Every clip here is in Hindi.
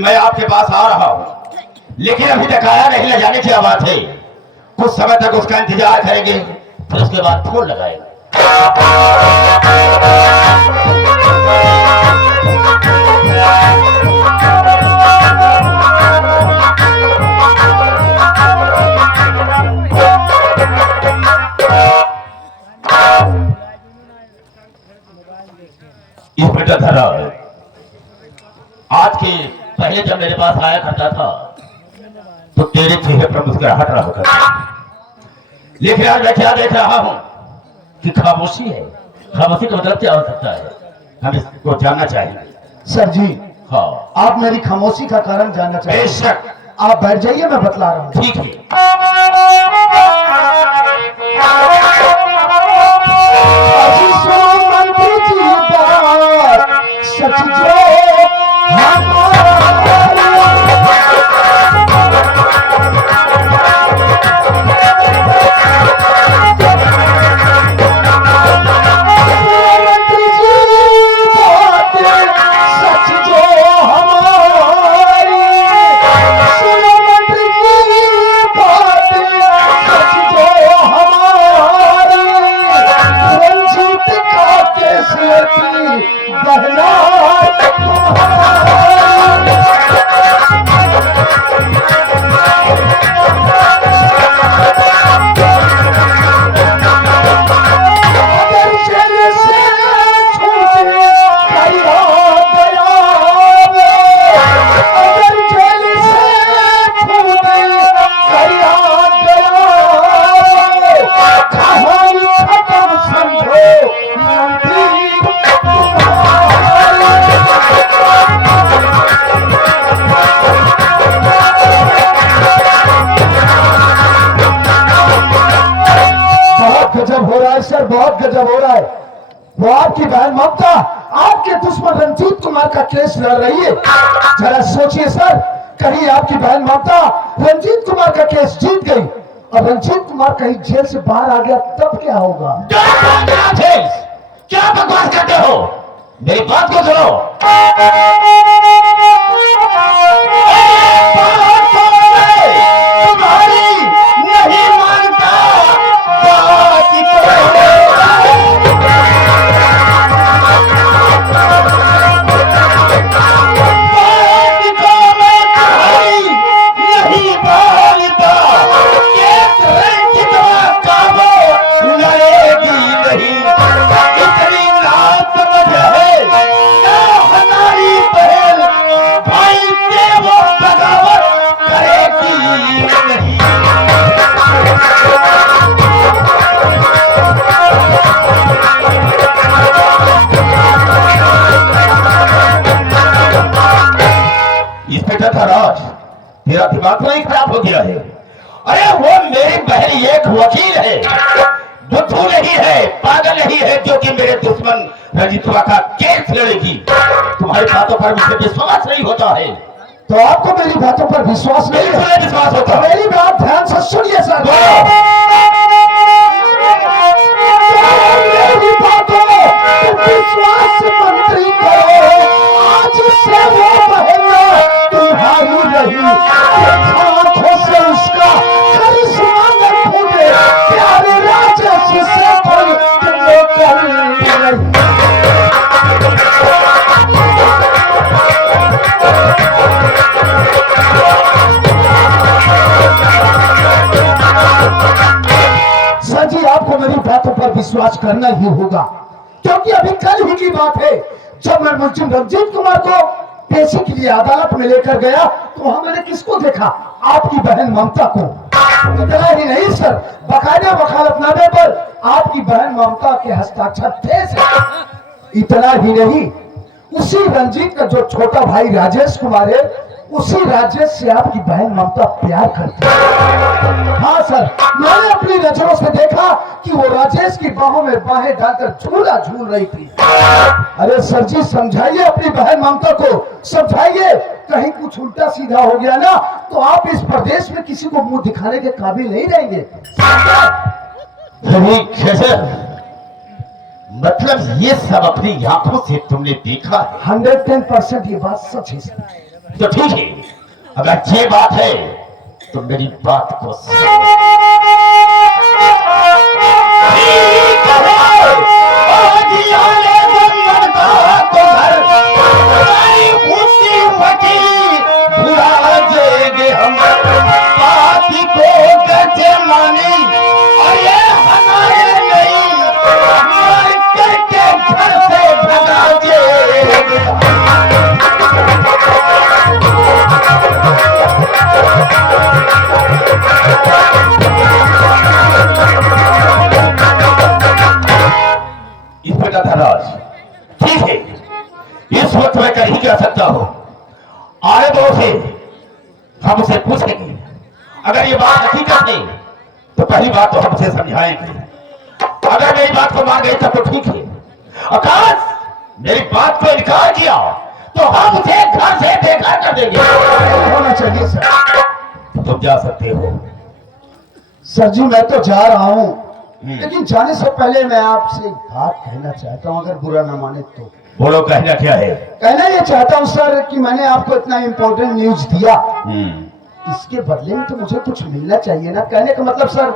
मैं आपके पास आ रहा हूँ, लेकिन अभी तक आया नहीं, ले जाने की बात है। कुछ समय तक उसका इंतजार करेंगे, फिर उसके बाद फोन लगाएंगे। इस बेटा धरा आज के पहले जब मेरे पास आया करता था तो तेरे चेहरे पर मुस्कुराहट रहा करता, लेकिन आज मैं क्या देख रहा हूं कि खामोशी है। खामोशी का मतलब क्या हो सकता है, हम इसको जानना चाहिए। सर जी, हाँ, आप मेरी खामोशी का कारण जानना चाहिए। बेशक, आप बैठ जाइए, मैं बतला रहा हूँ। ठीक है। सच जो बहुत गजब हो रहा है। वो आपकी बहन ममता आपके दुश्मन रंजीत कुमार का केस लड़ रही है। जरा सोचिए सर, कहीं आपकी बहन ममता रंजीत कुमार का केस जीत गई और रंजीत कुमार कहीं जेल से बाहर आ गया, तब क्या होगा? क्या बकवास करते हो, मेरी बात को सुनो। तेरा दिमाग तो ही खराब हो गया है। अरे वो मेरी बहन एक वकील है, बुद्धू नहीं है, पागल नहीं है, जो कि मेरे दुश्मन रंजीतवा का केस लड़ेगी। तुम्हारी बातों पर मुझे विश्वास नहीं होता है। तो आपको मेरी बातों पर विश्वास नहीं है? विश्वास होता। मेरी बात ध्यान से सुनिए सर। मेरी बातों विश्वास मंत्री करो, आज से वो बहन तुम्हारी रही, आंखों से उसका करिश्मा न फूटे, प्यारे राजेश से कोई सर जी, आपको मेरी बातों पर विश्वास करना ही होगा, क्योंकि अभी कल ही की बात है जब मैं मुलजिम रंजीत कुमार को पेशी के लिए अदालत में लेकर गया तो वहां मैंने किसको देखा? आपकी बहन ममता को। इतना ही नहीं सर, बाकायदा वकालतनामे पर आपकी बहन ममता के हस्ताक्षर थे। इतना ही नहीं, उसी रंजीत का जो छोटा भाई राजेश कुमार है, उसी राजेश से आपकी बहन ममता प्यार करती है। हाँ सर, मैंने अपनी नजरों से देखा कि वो राजेश की बाहों में बाहें डालकर झूला झूल रही थी। अरे सर जी, समझाइए अपनी बहन ममता को, समझाइए। कहीं कुछ उल्टा सीधा हो गया ना तो आप इस प्रदेश में किसी को मुंह दिखाने के काबिल नहीं रहेंगे। मतलब ये सब अपनी आंखों से तुमने देखा है? 110% ये बात सच है सर। तो ठीक है, अगर ये बात है तो मेरी बात को सुनो। ठीक है, आज आने जन्नत का तो घर, हमारी खुशी वकील भुला देंगे हम, पापी को गजे मानी और ये हमारे नहीं, मार करके घर से भगा देंगे। इस बेटा धनराज, ठीक है, इस वक्त मैं कर ही क्या सकता हूं। आए तो उसे हम उसे पूछेंगे, अगर ये बात हकीकत है तो पहली बात तो हम उसे समझाएंगे, अगर मेरी बात को मान गई तब तो ठीक है। आकाश मेरी बात को इनकार किया तो हम उसे घर से बेघर कर देंगे। होना चाहिए सर। तुम जा सकते हो। सर जी मैं तो जा रहा हूँ, लेकिन जाने से पहले मैं आपसे एक बात कहना चाहता हूँ, अगर बुरा ना माने तो। बोलो, कहना क्या है? कहना ये चाहता हूँ सर कि मैंने आपको इतना इम्पोर्टेंट न्यूज दिया, इसके बदले में तो मुझे कुछ मिलना चाहिए ना। कहने का मतलब सर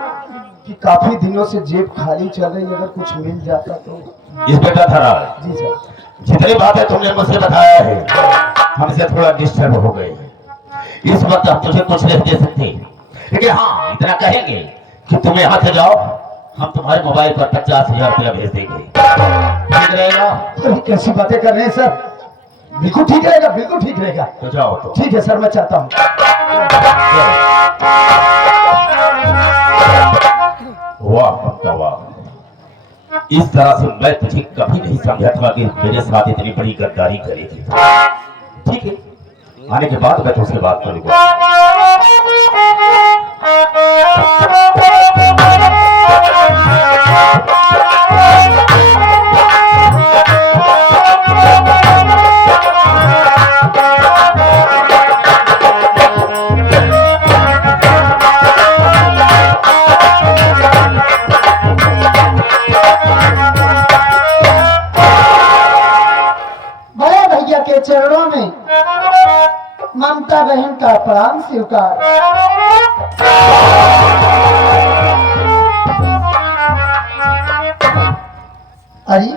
कि काफी दिनों से जेब खाली चल रही, अगर कुछ मिल जाता तो। इस बेटा धनराज, जी सर। जितनी बातें तुमने मुझसे बताया है हमसे थोड़ा डिस्टर्ब हो गए। इस वक्त हम तुझे कुछ नहीं दे सकते, लेकिन हाँ इतना कहेंगे कि तुम यहाँ से जाओ, हम तुम्हारे मोबाइल पर 50,000 रुपया भेज देंगे। ठीक रहेगा? अरे कैसी बातें कर रहे हैं सर, बिल्कुल ठीक रहेगा, बिल्कुल ठीक रहेगा। तो जाओ। तो ठीक है सर, मैं चाहता हूँ। वाह ममता वाह, इस तरह से मैं तुझे कभी नहीं समझा था कि मेरे साथ इतनी बड़ी गद्दारी करेगी। ठीक है, आने के बाद मैं तुझसे बात करूंगा। बड़े भैया के चरणों में ममता बहन का प्रणाम स्वीकार। अरे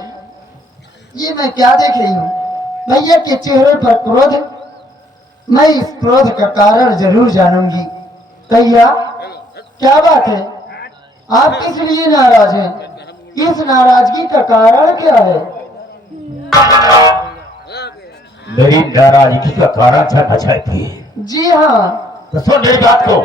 ये मैं क्या देख रही हूँ? भैया के चेहरे पर क्रोध। मैं इस क्रोध का कारण जरूर जानूंगी। भैया क्या बात है, आप किस लिए नाराज हैं? इस नाराजगी का कारण क्या है? मेरी नाराजगी का कारण जानना चाहती है? जी हाँ। तो सुन मेरी बात को।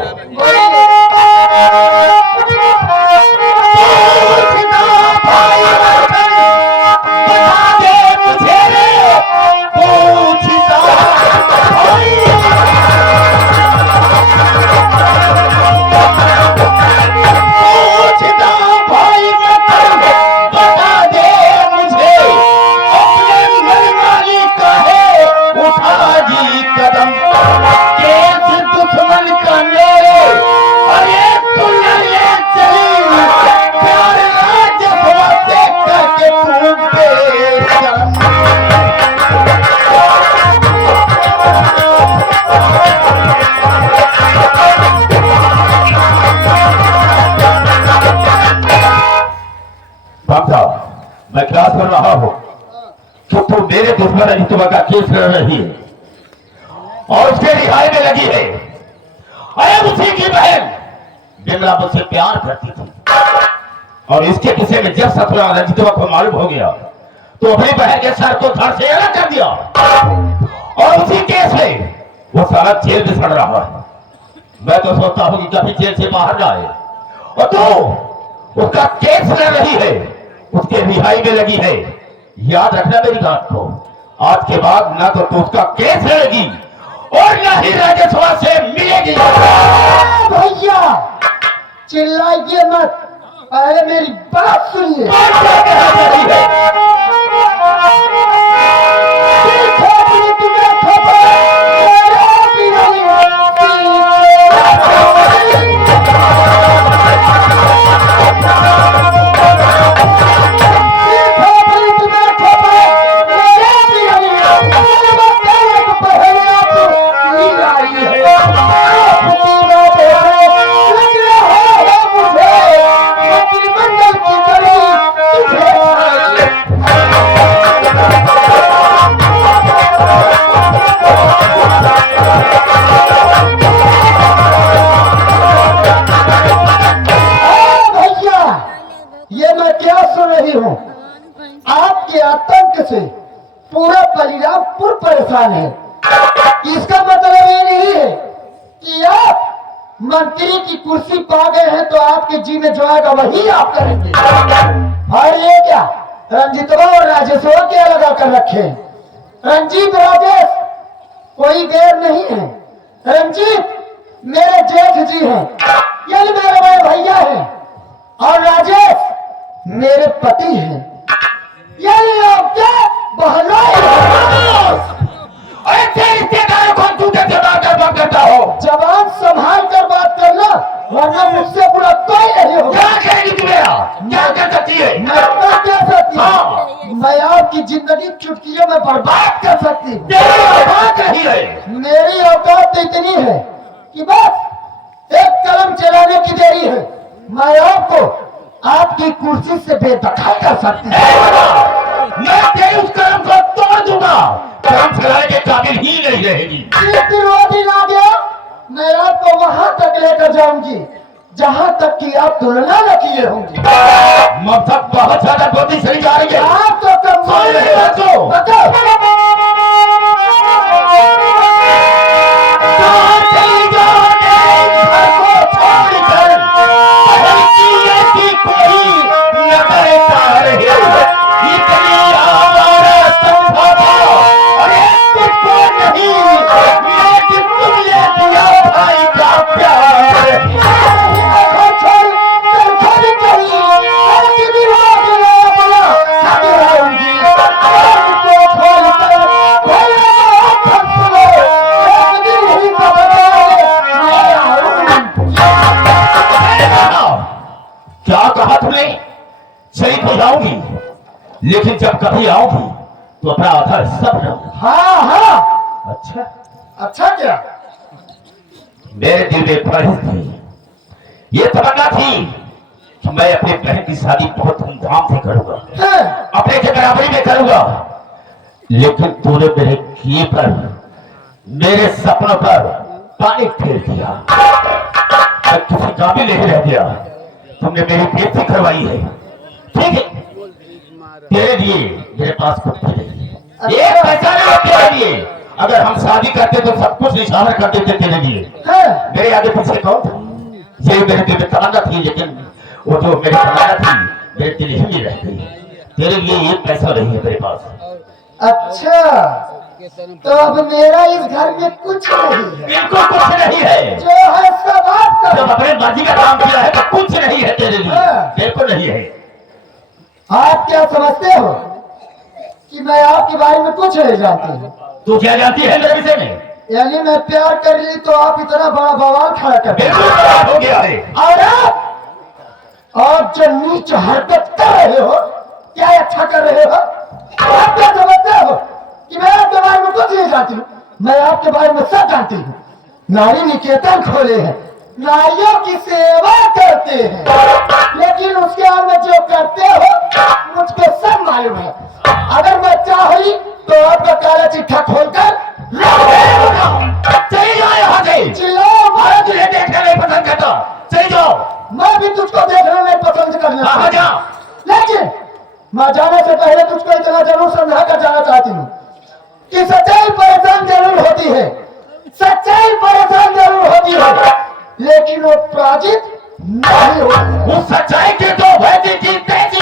मैं क्या सुन रहा हूं कि तू मेरे दुश्मन अनितवा का केस कर रही है और उसके रिहाई में लगी है। अरे उसी की बहन बिमला मुझसे प्यार करती थी और इसके विषय में जब सतरा रंजितवा को मालूम हो गया तो अपनी बहन के सर को धड़ से अलग कर दिया और उसी केस में वो सारा जेल में सड़ रहा है। मैं तो सोचता हूं कि कभी जेल से बाहर जाए और तो उसका केस लड़ रही है, उसके रिहाई में लगी है। याद रखना मेरी बात को, आज के बाद ना तो तू उसका केस लड़ेगी और ना ही राजस्व से मिलेगी। भैया चिल्लाइए मत, पहले मेरी बात सुनिए। मंत्री की कुर्सी पा गए हैं तो आपके जी में जो आएगा वही आप करेंगे। और ये क्या रंजीतवा और राजेशवा क्या लगा कर रखे हैं? रंजीत राजेश कोई गैर नहीं है। रंजीत मेरे जेठ जी हैं, यही मेरे बड़े भैया हैं, और राजेश मेरे पति हैं, यही आपके बहनोई हैं। ऐसे रिश्तेदारों को जूते से मारकर बात करता हो। जवान संभाल कर बात करना, वरना मुझसे बुरा कोई नहीं होगा। क्या करेगी तू मेरा? क्या कर सकती है? मैं क्या कर सकती हाँ। हूँ? मैं आपकी जिंदगी चुटकियों में बर्बाद कर सकती हूँ। तेरी बात नहीं है। मेरी औकात तो इतनी है कि बस एक कलम चलाने की देरी है, मैं आपको आपकी कुर्सी से बेदखल कर सकती हूँ। मैं तेरे उस कलम को तोड़ दूंगा। कलम चलाने के काबिल ही नहीं रहेगी। जिस दिन वो दिन आ गया, मैं आपको वहां तक लेकर जाऊंगी जहां तक कि आप तुलना न किए होंगे। मतलब बहुत ज्यादा बुद्धि चली जा रही है। आप तो कमजोर नहीं है तो। बताओ। कहाँ चली जाओगे घर को छोड़कर? बल्कि ऐसी कोई नजर कार है। इतनी आवारा संभाला। अरे तुझको नहीं, लेकिन तुमने दिया भाई का प्यार। क्या कहा तुमने? सही तो जाऊंगी, लेकिन जब कभी आऊंगी तो अपना आधार सब रहूंगा। हाँ हाँ, अच्छा, अच्छा क्या? मेरे दिल में ख्वाहिश थी, ये तमन्ना थी कि मैं अपने बहन की शादी बहुत धूमधाम से करूंगा, है? अपने के बराबरी में करूंगा। लेकिन तूने मेरे किए पर, मेरे सपनों पर पानी फेर दिया। मैं किसी काबिल नहीं रह गया। तुमने मेरी बेइज्जती करवाई है। ठीक है, तेरे लिए मेरे पास कुछ भी नहीं, एक पैसा नहीं तेरे लिए। अगर हम शादी करते तो सब कुछ निशावर कर देते तेरे लिए। है? मेरे आगे पीछे कौन था? ये मेरे दिल में तमन्ना थी, लेकिन वो जो मेरी तमन्ना थी मेरे दिल ही में रह गई। तेरे लिए एक पैसा नहीं है मेरे पास। अच्छा, तो अब मेरा इस घर में कुछ नहीं है। बिल्कुल कुछ नहीं है। जो है सब आपका। जब अपने मर्जी का काम किया है तो कुछ नहीं है तेरे लिए, हाँ। बिल्कुल नहीं है। आप क्या समझते हो कि मैं आपके बारे में कुछ नहीं जानती हूँ? तू क्या जानती है मेरे विषय में? यानी मैं प्यार कर ली तो आप इतना बड़ा बवाल खड़ा कर दें। बिल्कुल खराब हो गया है। और आप जो नीच हरकत कर रहे हो, क्या अच्छा कर रहे हो? आप क्या समझते हो कि मैं आपके बारे में कुछ नहीं जानती हूँ? मैं आपके बारे में सब जानती हूँ। नारी निकेतन खोले हैं, नारियों की सेवा करते हैं, लेकिन उसके आगे जो करते हो मुझको सब मालूम है। अगर मैं चाही तो आपका काला चिट्ठा खोलकर चली जाओ यहाँ से। चिल्लाओ मैं मत। तुझे देखना नहीं पसंद करता। चली जाओ। मैं भी तुझको देखना नहीं पसंद करना, हाँ, जा। लेकिन मैं जाने से पहले तुझको इतना जरूर समझा कर जाना चाहती हूँ कि सच्चाई परेशान जरूर होती है, सच्चाई परेशान जरूर होती है, लेकिन वो पराजित नहीं होती है। उस सच्चाई के तो वैसी चीज तैसी।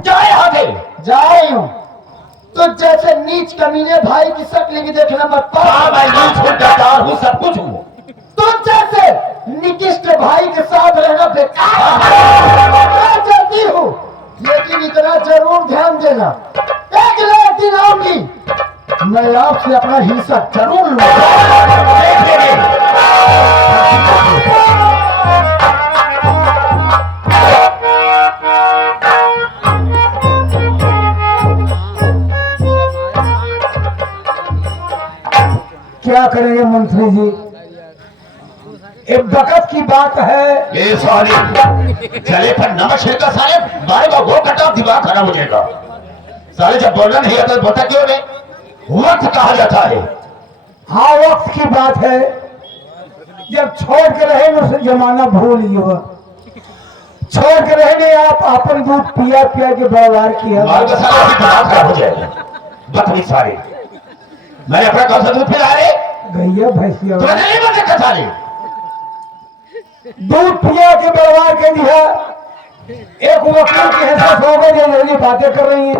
जा यहाँ से। जा रही हूँ। तो जैसे नीच कमीने भाई की शक्ल की देखना मत हाँ, पाओ। मैं नीच हूँ, डकार हूँ, सब कुछ हूँ। तो जैसे निकृष्ट भाई के साथ रहना बेकार है। मैं चाहती हूँ, लेकिन इतना जरूर ध्यान देना, एक ना एक दिन आऊंगी, मैं आपसे अपना हिस्सा जरूर लूंगा। देख लेंगे। क्या करेंगे मंत्री जी? एक बकत की बात है। ये सॉरी, चले पर नमक छिड़का सारे मारेगा, वो कटा दिमाग खराब हो जाएगा। साले जब बोलना नहीं आता तो बोलता क्यों नहीं? वक्त कहा जाता है। हाँ, वक्त की बात है। जब छोड़ के रहे न उसे जमाना भूल गया। छोड़ के रहने आप अपन दूध पिया पिया के बर्बाद किया। मारेगा साले, अभी दिमाग खराब हो जाएगा। बदतमीज सारे। मैंने अपना कौन सा दूध पिला रहे? गैया भैंसिया तुम्हें नहीं बता साले। दूध पिया के व्यवहार के दिया, एक वकील की हैसियत हो गई, जल्दी बातें कर रही हैं,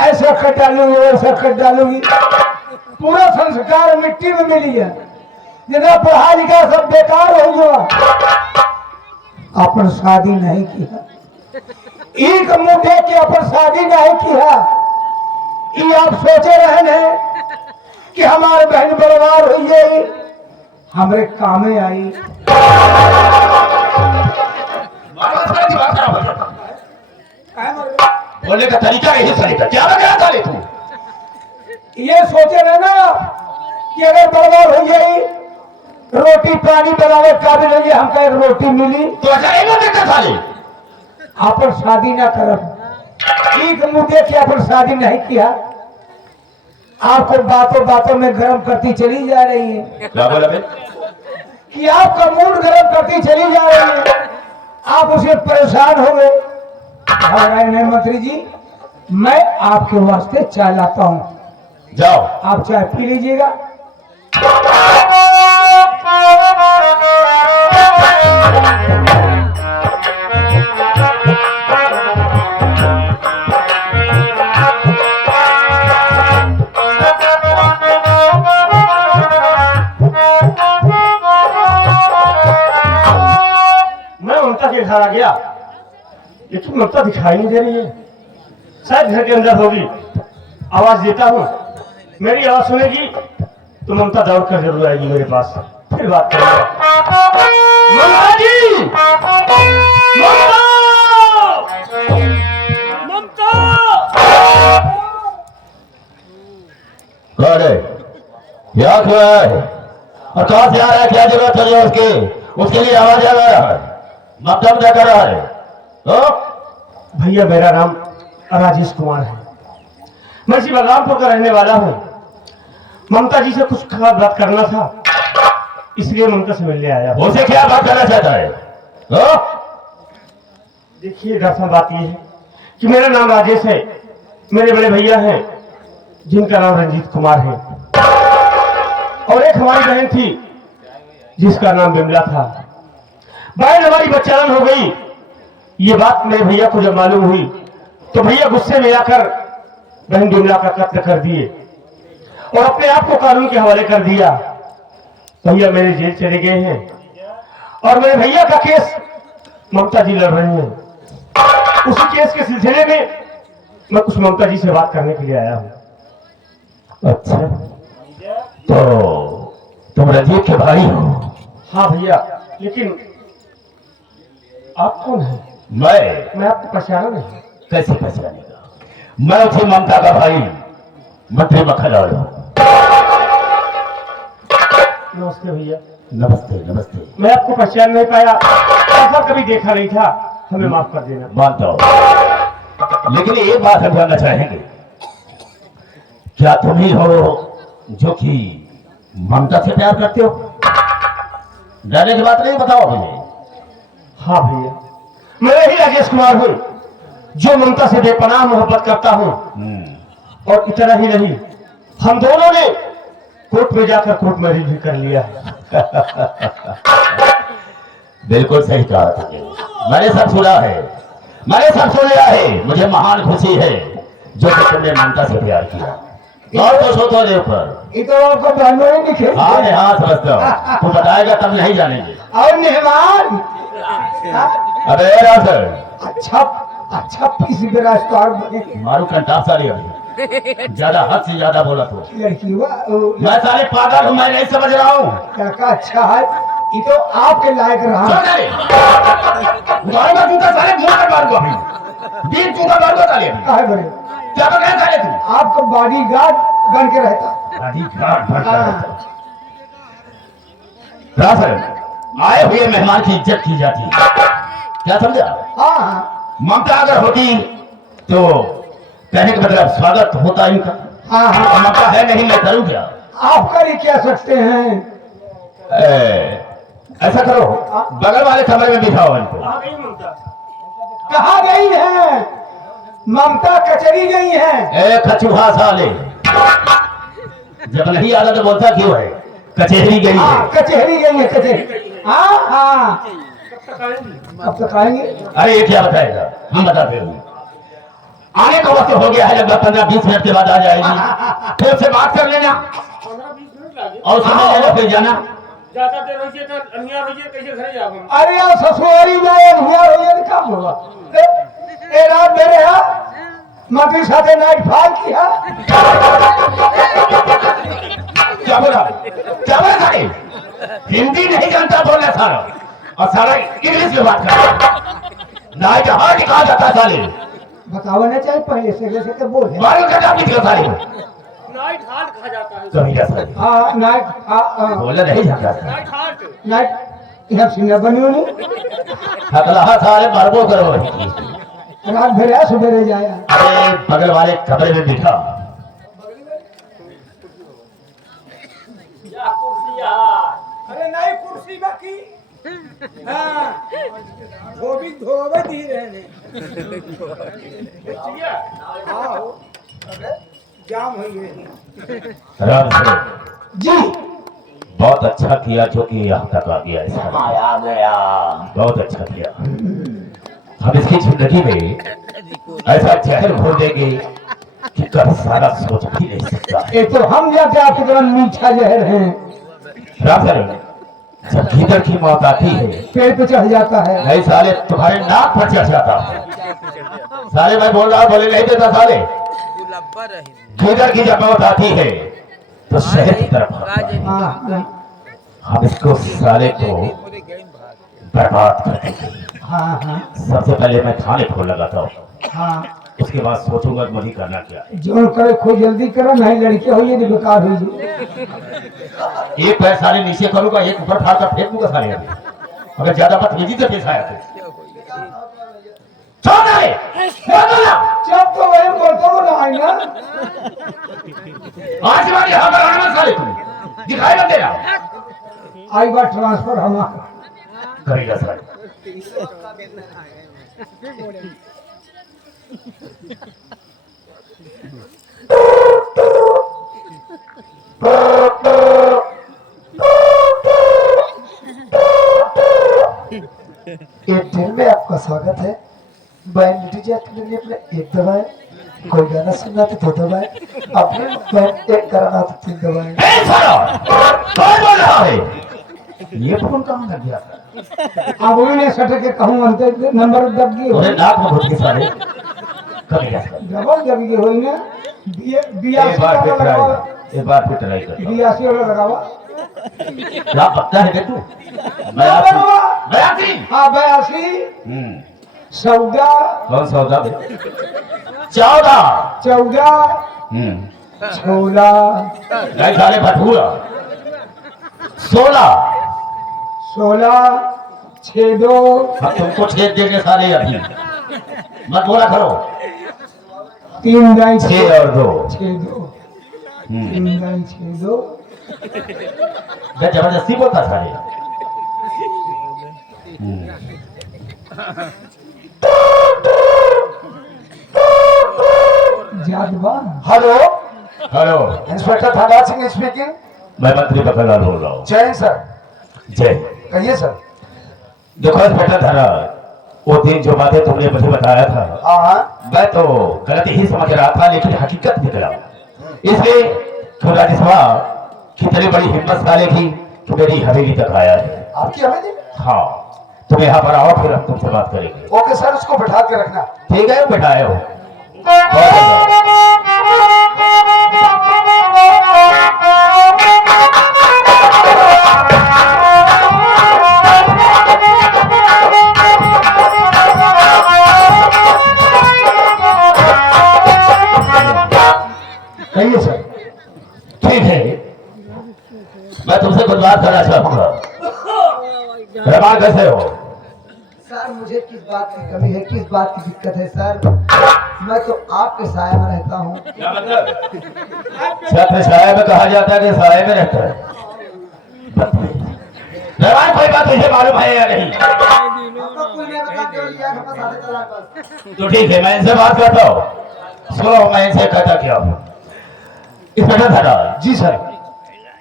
ऐसा कर डालूंगी वैसा कर डालूंगी। पूरा संस्कार मिट्टी में मिली है, जितना पढ़ा लिखा सब बेकार हो गया। अपन शादी नहीं किया, एक मुंह देख के अपन शादी नहीं किया, ये आप सोचे रहे कि हमारे बहन बर्बाद हुई है, हमारे कामे आई। बोलने का तरीका यही सही था। क्या लगा था तू? ये सोचे रहे ना कि अगर बर्बाद हो गई, रोटी पानी बनावे काबिल नहीं, हमको एक रोटी मिली तो अच्छा नहीं देखा खाली अपन शादी ना करब, एक मुंह देख के अपन शादी नहीं किया। आपको बातों बातों में गर्म करती चली जा रही है क्या बोला बे? कि आपका मूड गर्म करती चली जा रही है, आप उसे परेशान हो गए। नहीं मंत्री जी, मैं आपके वास्ते चाय लाता हूँ, जाओ आप चाय पी लीजिएगा। मैं ममता के घर आ गया, लेकिन ममता दिखाई नहीं दे रही है। शायद घर के अंदर होगी। आवाज देता हूँ, मेरी आवाज सुनेगी तो ममता दौड़ कर जरूर आएगी मेरे पास, फिर बात करेंगे। ममता जी, ममता, कौन है? क्या हुआ है? और कहाँ से आ रहा है? क्या जरूरत है उसके लिए आवाज आ रहा है? मतलब क्या कर रहा है? तो भैया मेरा नाम राजेश कुमार है, मैं इसी बलरामपुर का रहने वाला हूँ। ममता जी से कुछ खास बात करना था, इसलिए ममता से मिलने आया हूँ। उसे क्या बात करना चाहता है? देखिए दरअसल बात यह है कि मेरा नाम राजेश है, मेरे बड़े भैया हैं जिनका नाम रंजीत कुमार है, और एक हमारी बहन थी जिसका नाम बिमला था। बहन हमारी बच्चान हो गई। ये बात मेरे भैया को जब मालूम हुई तो भैया गुस्से में आकर बहन बिमला का कत्ल कर दिए और अपने आप को कानून के हवाले कर दिया। भैया मेरे जेल चले गए हैं और मेरे भैया का केस ममता जी लड़ रहे हैं। उसी केस के सिलसिले में मैं कुछ ममता जी से बात करने के लिए आया हूँ। अच्छा, तो तुम रंजीत के भाई हो? हाँ भैया, लेकिन आप कौन हैं? मैं आपको पहचाना नहीं। कैसे पहचानेगा? मैं उसे ममता का भाई मंत्री मक्खनलाल हूँ। नमस्ते भैया। नमस्ते नमस्ते। मैं आपको पहचान नहीं पाया, ऐसा कभी देखा नहीं था, हमें माफ कर देना। मानता हूँ, लेकिन एक बात हम जानना चाहेंगे, क्या तुम ही हो जो कि ममता से प्यार करते हो? डरने की बात नहीं, बताओ मुझे। हाँ भैया, मैं ही राजेश कुमार हूँ जो ममता से बेपनाह मोहब्बत करता हूँ। और इतना ही नहीं, हम दोनों ने कोर्ट में जाकर कोर्ट मैरिज भी कर लिया है। बिल्कुल सही कहा तुमने, मैंने सब सुना है, मैंने सब सुन लिया है। मुझे महान खुशी है जो कि तुमने ममता से प्यार किया। और कुछ हो तो ऊपर ये तो आपको बहनों ही दिखे। हाँ हाँ समझता हूँ, तू बताएगा तब नहीं जानेंगे। और मेहमान अबे रासर, अच्छा पीस बेरास्तार बने मारू कंटाप सारी अभी ज्यादा हद से ज्यादा बोला तो। लड़की हुआ मैं सारे पागल हूँ, मैं नहीं समझ रहा हूँ। लड़का अच्छा है, ये तो आपके लायक रहा। मारूंगा जूता सारे मुंह पर मारूंगा अभी, 20 जूता मारूंगा साले अभी। काहे बने? क्या तो क्या साले तू? आपका बॉडीगार्ड बन के रहता। बॉडीगार्ड बन के रहता। रासर, आए हुए मेहमान की इज्जत की जाती है, क्या समझा? हाँ ममता अगर होती तो कहने का मतलब स्वागत होता इनका। हाँ ममता है नहीं, मैं करूं क्या? आप कर ही क्या सकते हैं? ऐसा करो, बगल वाले कमरे में बिठाओ इनको। कहाँ गई है ममता? कचहरी गई है। कचूहा साले, जब नहीं आता तो बोलता क्यों है? कचहरी गई है। कचहरी गई है, कचहरी। हाँ हाँ कब तक आएंगे? अब तक आएंगे। अरे ये क्या बताएगा, हम बताते हैं। आने का वक्त हो गया है, लगभग 15-20 मिनट के बाद आ जाएगी। फिर से बात कर लेना 15-20 मिनट लागे और समझ लेना, फिर जाना। ज्यादा देर हो जाए तो अनिया हो जाए, कैसे घरे जाओ हम? अरे यार ससुरारी में हुआ हो ये क्या होगा? ए रात मेरे यहाँ मंत्री साथे नाइट फॉल किया। क्या बोला सारे? हिंदी नहीं जानता बोलना सारा, और सारा इंग्लिश में बात कर। नाइट हार्ट कहा जाता है साले, बताओ ना चाहे पहले से जैसे के बोले। मालूम क्या नाम लिखा साले को? नाइट हार्ट कहा जाता है। कभी क्या साले हाँ नाइट बोला नहीं जाता। नाइट हार्ट नाइट यहाँ सिंगर बनी होनी। अगला सारे मरबो करो। रात भर है सुबह जाया। अरे बगल वाले कमरे में बिठा। या कुर्सिया। अरे नहीं कुर्सी बाकी। हाँ वो भी धोवे दी रहने। कुर्सिया। हाँ जाम हुई है। राम से जी बहुत अच्छा किया जो कि यहाँ तक आ गया। आ गया, बहुत अच्छा किया। हम इसकी जिंदगी में ऐसा जहर घोल देंगे कि कभी सारा सोच भी नहीं सकता है। एक तो हम जाते आपकी तरह मीठा जहर है, राम सर, जब गीदड़ की मौत आती है पेड़ पे चढ़ जाता है। नहीं साले तुम्हारे नाक पर चढ़ जाता है। साले मैं बोल रहा हूँ, बोले नहीं देता साले। गीदड़ की जब मौत आती है तो शहर की तरफ भागता है। हाँ हम इसको साले को बर्बाद कर देंगे। हाँ हाँ सबसे पहले मैं थाने को लगाता हूँ, हाँ उसके बाद सोचूंगा कि मुझे करना क्या है। जो करे खूब जल्दी करो, नहीं लड़के हो ये बेकार हुई। एक पैर सारे नीचे करूंगा, एक ऊपर फाड़ कर फेंक दूंगा सारे। अगर ज्यादा बदतमीजी से पेश आया तो छोड़ दे, छोड़ दो ना। जब तो वही बोलते हो ना आई ना। आज के बाद यहाँ पर आना साले, तुम दिखाई मत देना। आई बार ट्रांसफर हमारा करेगा साले। एक दिन में आपका स्वागत है। बैंड डीजे के लिए अपने एक दबाए, कोई गाना सुनना तो दो दबाए, अपने बैंड एक कराना तो 3 दबाए। ए साला, कौन बोल रहा है? ये फोन कहाँ लग गया? अब उन्होंने सटे के कहूँ अंतर नंबर दब गई अरे हो, नाक में घुस के साले करेगा साले। डबल दब गई हुई ना। एक बार फिर ट्राई, एक बार फिर ट्राई कर। 82 वाला लगावा। क्या पता है तू? मैं आती। हाँ 82 सौदा कौन सौदा? 14 छोला नहीं साले भटूरा। 16 छेदो अब तुमको छेद देंगे साले अभी, मत बोला करो। 3 दाई 6 और 2 छेदो 3 दाई छेदो। मैं जबरदस्ती बोलता साले। जादवा। हेलो हेलो, इंस्पेक्टर थाना सिंह स्पीकिंग। मैं मंत्री बकरलाल बोल रहा हूँ। जय सर। जय। कहिए सर। देखो इंस्पेक्टर थाना, वो दिन जो बातें तुमने मुझे बताया था, हाँ मैं तो गलत ही समझ रहा था, लेकिन हकीकत निकला। इसलिए तो राजस्वा कितनी बड़ी हिम्मत साले की कि मेरी हवेली तक आया है। आपकी हवेली? हाँ, तुम यहाँ पर आओ, फिर हम तुमसे बात करेंगे। ओके सर, उसको बैठा के रखना। ठीक है, बैठाए हो। कहिए सर। ठीक है, मैं तुमसे कुछ बात करना चाहूंगा। रमान कैसे हो? सर मुझे किस बात की कमी है, किस बात की दिक्कत है सर? मैं तो आपके साया में रहता हूँ। क्या मतलब? छत्र छाया में कहा जाता है कि साये में रहता है। रमान, कोई बात तुझे मालूम है या नहीं? तो ठीक है, मैं इनसे बात करता हूँ। सुनो, मैं इनसे कहता क्या हूँ। इंस्पेक्टर थाना जी सर।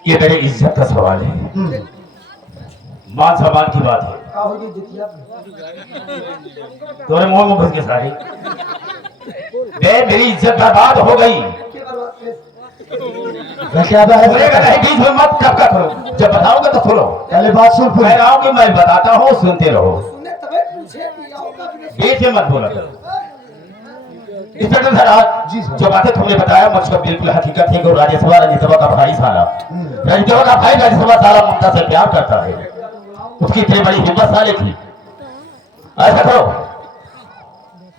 ये मेरी इज्जत का सवाल है। मान सम्मान की बात है। का होगी जितिया तोरे मुंह में घुस के सारी बे मेरी इज्जत बर्बाद हो गई। मैं क्या बात बोले है? नहीं बीच में मत टपका करो, जब बताओगे तो सुनो। पहले बात सुन मैं आऊँ कि मैं बताता हूँ, सुनते रहो, सुनने तबे पूछे कि आओगा कि नहीं। बीच में मत बोला करो। इंस्पेक्टर साहब जी सर। जो बातें तुमने बताया मुझको बिल्कुल हकीकत है कि राजेश्वर रंजितवा का भाई साला रंजितवा का भाई राजेश्वर साला ममता से प्यार करता है। उसकी इतनी बड़ी हिम्मत साले की। ऐसा करो,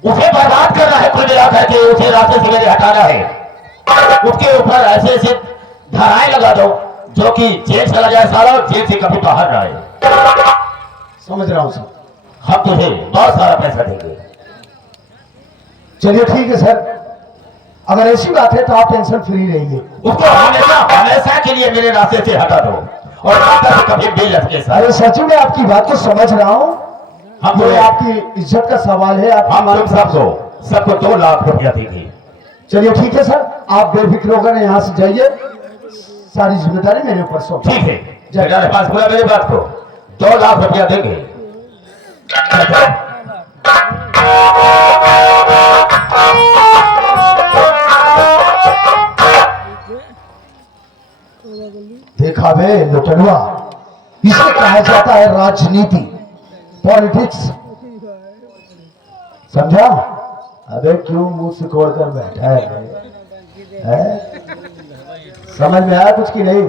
उसे बर्बाद करना है कुल मिला करके, उसे रास्ते से मेरे हटाना है। उसके ऊपर ऐसे ऐसे धाराएं लगा दो जो कि जेल चला जाए साला, और जेल से कभी बाहर ना आए। समझ रहा हूँ सर। हम तुझे बहुत सारा पैसा देंगे। चलिए ठीक है सर, अगर ऐसी बात है तो आप टेंशन फ्री रहिए। उसको हमेशा हमेशा के लिए मेरे रास्ते से हटा दो, और रास्ते से कभी भी लटके साले। अरे सचिव मैं आपकी बात को समझ रहा हूँ, हम ये तो आपकी इज्जत का सवाल है। आप हम तुम सबको 2 लाख रुपया देंगे। चलिए ठीक है सर, आप बेफिक्र होकर यहाँ से जाइए, सारी जिम्मेदारी मेरे ऊपर सौंप। ठीक है, मेरे पास पूरा मेरी बात को 2 लाख रुपया देंगे। देखा बे लुटनवा, इसे कहा जाता है राजनीति, पॉलिटिक्स, समझा? अबे क्यों मुंह सिकोड़ कर बैठा है? समझ में आया कुछ की नहीं?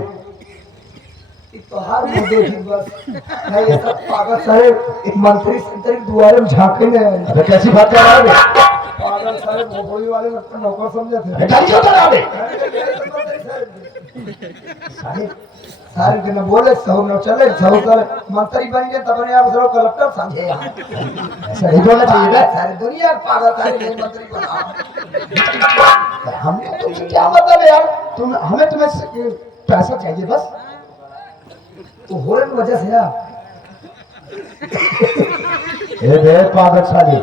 तो हर मुद्दे की बस नहीं, ये सब पागल सारे मंत्री संतरी दुआरे में झांके में है। अबे कैसी बात कर रहा है बे? पागल सारे भोपड़ी वाले लगता नौकर समझे थे। अबे गाली क्यों कर रहा है बे? सारे सारे दिन बोले सहु न चले, सहु चले, मंत्री बन गए तब ने आप सब कलेक्टर समझे यहाँ। ऐसा नहीं बोलना चाहिए बे। सारे दुनिया पागल सारे नहीं मंत्री बना। हमको तुमसे क्या मतलब है यार? तुम हमें तुम्हें पैसा चाहिए बस। तो हो रही वजह से यार ए बे पागल साली,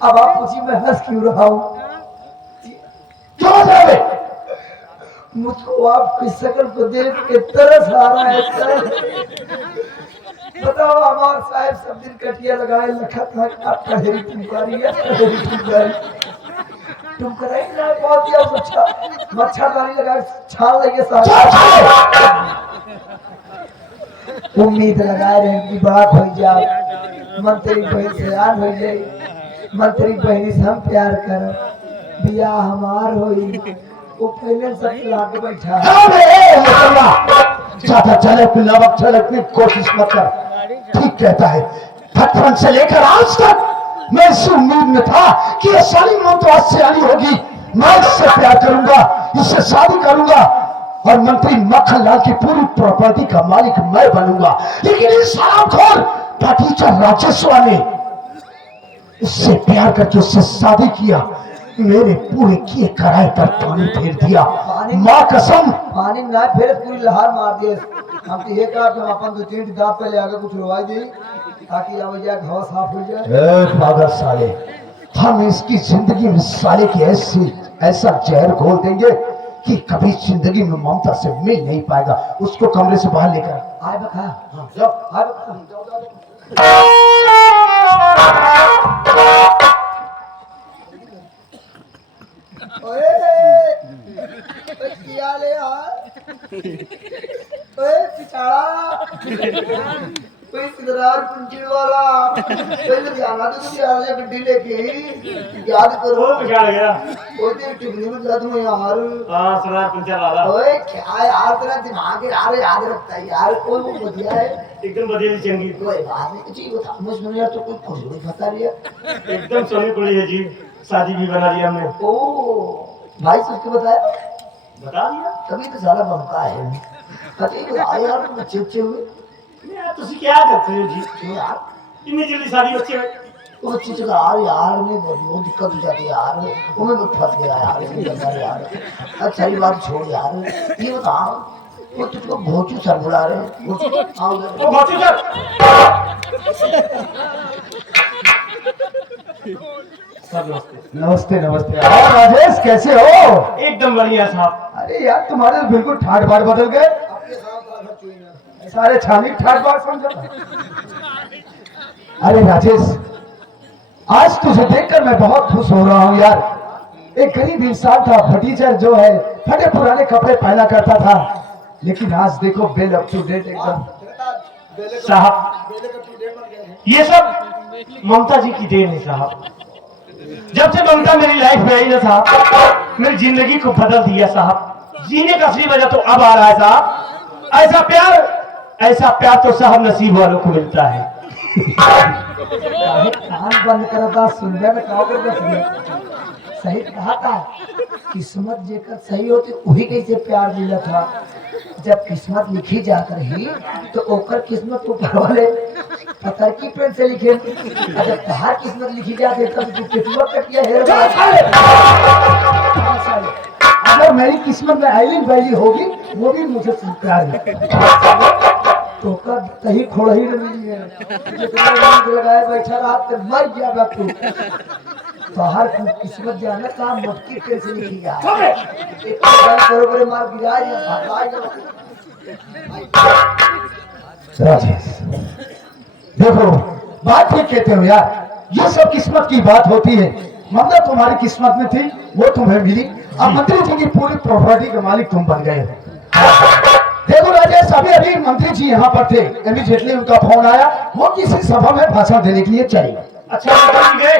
अब आप पूछिए मैं हंस क्यों रहा हूँ? क्यों हंस रहा है बे? मुझको आपकी शक्ल को देख के तरस आ रहा है सर। बताओ हमारे साहब सब दिन कटिया लगाए लखत है, आप कहेरी तुम्हारी है, कहेरी तुम्हारी तुम कराई ना बहुत दिया अच्छा मच्छरदानी लगाए छाल लगे सारे उम्मीद लगाए रहे कि बात हो जाए, मंत्री बहन से आन हो जाए, मंत्री बहनी से हम प्यार कर बिया हमार होई, वो पहले सब लाके बैठा है। अबे मुसल्ला, ज्यादा चले पिलावक चलने की कोशिश मत कर। ठीक कहता है, बचपन से लेकर आज तक मैं इस उम्मीद में था कि ये सारी मौत आज से आनी होगी, मैं इससे प्यार करूंगा, इससे शादी करूंगा और मंत्री मक्खन लाल की पूरी प्रॉपर्टी का मालिक मैं बनूंगा। लेकिन इस हरामखोर टीचर राजेश्वर ने उससे प्यार करके उससे शादी किया, मेरे पूरे किए कराए पर पानी फेर दिया। माँ कसम, पानी ना फिर पूरी लहार मार दिए। हम तो ये कहा कि हम अपन 2-3 दांत पहले आगे कुछ रुवाई दी ताकि अब जाए हवा साफ हो जाए। ए पागल साले, हम इसकी जिंदगी में साले की ऐसा जहर घोल देंगे कि कभी जिंदगी में ममता से मिल नहीं पाएगा। उसको कमरे से बाहर लेकर आए बखा हाँ, जाओ। आए बखा ओए क्या ले यार ओए पिछाड़ा कोई सिद्धरार पुंजी वाला कोई ध्यान दे तो यार ये गड्डी लेके याद करो वो क्या लग गया? वो तेरी टिकनी में जादू में यार हाँ सरदार पंचर वाला ओए क्या यार तेरा दिमाग यार याद रखता है यार कोई वो बढ़िया है एकदम बदली चंगी, कोई बात नहीं जी बता मुझे यार तो कोई कुछ नहीं पता रही है एकदम सोनी पड़ी है जी। शादी भी बना लिया हमने, ओ भाई सबको बताया बता दिया। तभी तो सारा बनता है कभी बताया यार तुम अच्छे अच्छे हुए यार तुसी क्या करते हो जी? क्यों यार इतनी जल्दी शादी बच्चे में? वो अच्छी जगह यार में बहुत दिक्कत हो जाती है यार वो मैं फंस गया यार इसमें जगह यार अच्छा ये बात छोड़ यार ये बता वो तुझको भोचू सर बुला रहे हैं भोचू आओ वो घोटी कर। सर नमस्ते। नमस्ते नमस्ते। और राजेश कैसे हो? एकदम बढ़िया साहब। अरे यार तुम्हारे तो बिल्कुल ठाट बाट बदल गए। आपके साथ सारे छानी ठाक बात समझो। अरे राजेश, आज तुझे देखकर मैं बहुत खुश हो रहा हूँ यार। एक गरीब इंसान था, फटीचर जो है, फटे पुराने कपड़े पहना करता था, लेकिन आज देखो वेल अप टू डेट एकदम। साहब ये सब ममता जी की देन है साहब। जब से ममता मेरी लाइफ में आई ना साहब, मेरी जिंदगी को बदल दिया साहब। जीने का असली वजह तो अब आ रहा है साहब। ऐसा प्यार तो साहब नसीब वालों को मिलता है। कान बंद कर बात सुनने में का सही कहा था। किस्मत जेकर सही होती वही कैसे प्यार मिला था। जब किस्मत लिखी जाकर ही तो ओकर किस्मत ऊपर वाले पत्थर की पेन से लिखे। जब बाहर किस्मत लिखी जाती तब तो किस्मत कटिया है। अगर मेरी किस्मत में आइलिन वैली होगी वो भी मुझे प्यार है। तो कर कहीं खोड़ ही नहीं है। जितना रंग लगाए बैठा रहा तो मर गया बा तू। बाहर की किस्मत जाने का मटकी पेन से लिखी गया। एक बड़े मार गिराए राजेश देखो, बात ठीक कहते हो यार, ये सब किस्मत की बात होती है। ममता तुम्हारी किस्मत में थी, वो तुम्हें मिली। अब मंत्री जी की पूरी प्रॉपर्टी के मालिक तुम बन गए। देखो राजेश, अभी अभी मंत्री जी यहाँ पर थे, इमीडिएटली उनका फोन आया, वो किसी सभा में भाषण देने के लिए चले। अच्छा मंत्री जी गए?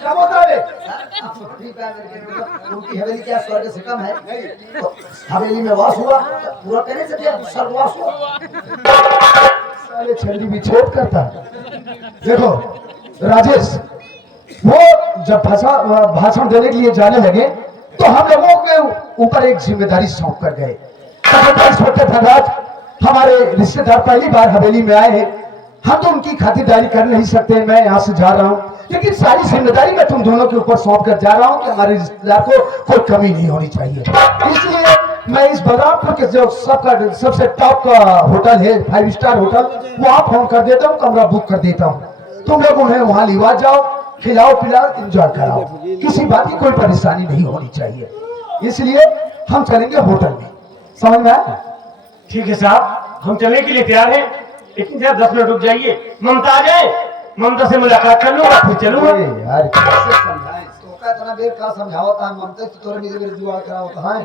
क्या होता है? उनकी हवेली क्या स्वर्ग से कम है? तो हवेली में वास हुआ पूरा करने से क्या सर्ववास हुआ? साले छेड़ी भी छेद करता है। देखो राजेश, वो जब भाषण देने के लिए जाने लगे तो हम लोगों के ऊपर एक जिम्मेदारी सौंप कर गए। हमारे रिश्तेदार पहली बार हवेली में आए हैं, हम तो उनकी खातिरदारी कर नहीं सकते। मैं यहाँ से जा रहा हूँ, लेकिन सारी जिम्मेदारी मैं तुम दोनों के ऊपर सौंप कर जा रहा हूँ कि हमारे रिश्तेदार को कोई कमी नहीं होनी चाहिए। इसलिए मैं इस बलरामपुर के जो सबसे टॉप का होटल है, 5 स्टार होटल, वहाँ फोन कर देता हूँ, कमरा बुक कर देता हूँ। तुम लोग उन्हें वहाँ लिवा जाओ, खिलाओ पिलाओ, एंजॉय कराओ, किसी बात की कोई परेशानी नहीं होनी चाहिए। इसलिए हम चलेंगे होटल में, समझ में आया? ठीक है साहब, हम चलने के लिए तैयार हैं, लेकिन जरा 10 मिनट रुक जाइए। ममता आ जाए, ममता से मुलाकात कर लूंगा, फिर चलूंगा। यार कैसे समझाएं? तो का इतना देर का समझाओ था ममता तो तोरे मेरे जुआ कराओ कहां है?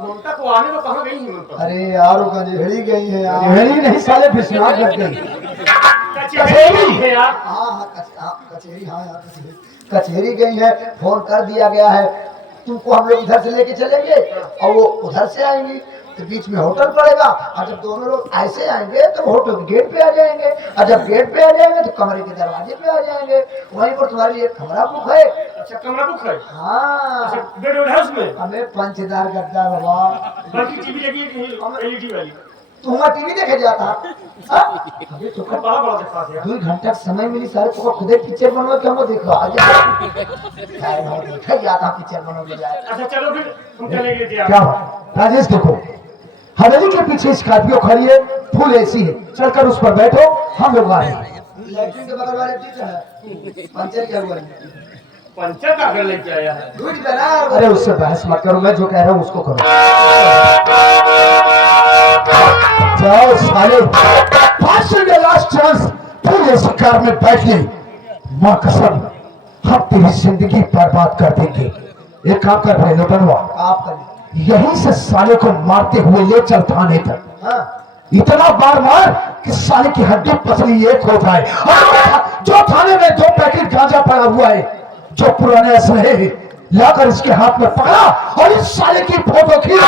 ममता को आने में कहां गई है ममता? अरे यार वो कचहरी गई है यार। हेली नहीं साले विश्वनाथ लग गई। कचहरी है यार। कचहरी हाँ यार कचहरी गई है। फोन कर दिया गया है, तुमको हम लोग इधर से लेके चलेंगे और वो उधर से आएंगी, तो बीच में होटल पड़ेगा। और जब दोनों लोग ऐसे आएंगे तो होटल के गेट पे आ जाएंगे, और जब गेट पे आ जाएंगे तो कमरे के दरवाजे पे आ जाएंगे। वहीं पर तुम्हारे लिए कमरा बुक है। अच्छा कमरा बुक है? हाँ बेड है उसमें? हमें पंचदार गद्दा बाबा। बाकी टीवी लगी है कि एलईडी वाली? तू वहाँ टीवी देखे जाता? अभी तो बड़ा बड़ा देखा था। 2 घंटा समय मिली सारे तो खुदे पिक्चर बनवा के हमको देखो आ जाए देखा जाता पिक्चर बनवा के जाए। अच्छा चलो फिर हम चले गए थे। क्या बात राजेश, देखो हवेली के पीछे स्कॉर्पियो खड़ी है, फुल एसी है, चलकर उस पर बैठो, हम लोग आ रहे हैं। लैट्रिन के बगल वाले टीचर है पंचर क्या हुआ है? पंचर का घर लेके आया है। दूध बना। अरे उससे बहस मत करो, मैं जो कह रहा हूँ उसको करो। जाओ साले, last chance, full AC car में बैठ गई। माँ कसम, हम तेरी जिंदगी बर्बाद कर देंगे। एक काम कर रहे बनवा, आप करिए। यहीं से साले को मारते हुए ले चल थाने तक। हाँ इतना बार मार कि साले की हड्डी पसली एक हो जाए। और जो थाने में 2 पैकेट गांजा पड़ा हुआ है, जो पुराने असलहे लाकर इसके हाथ में पकड़ा और इस साले की फोटो खींच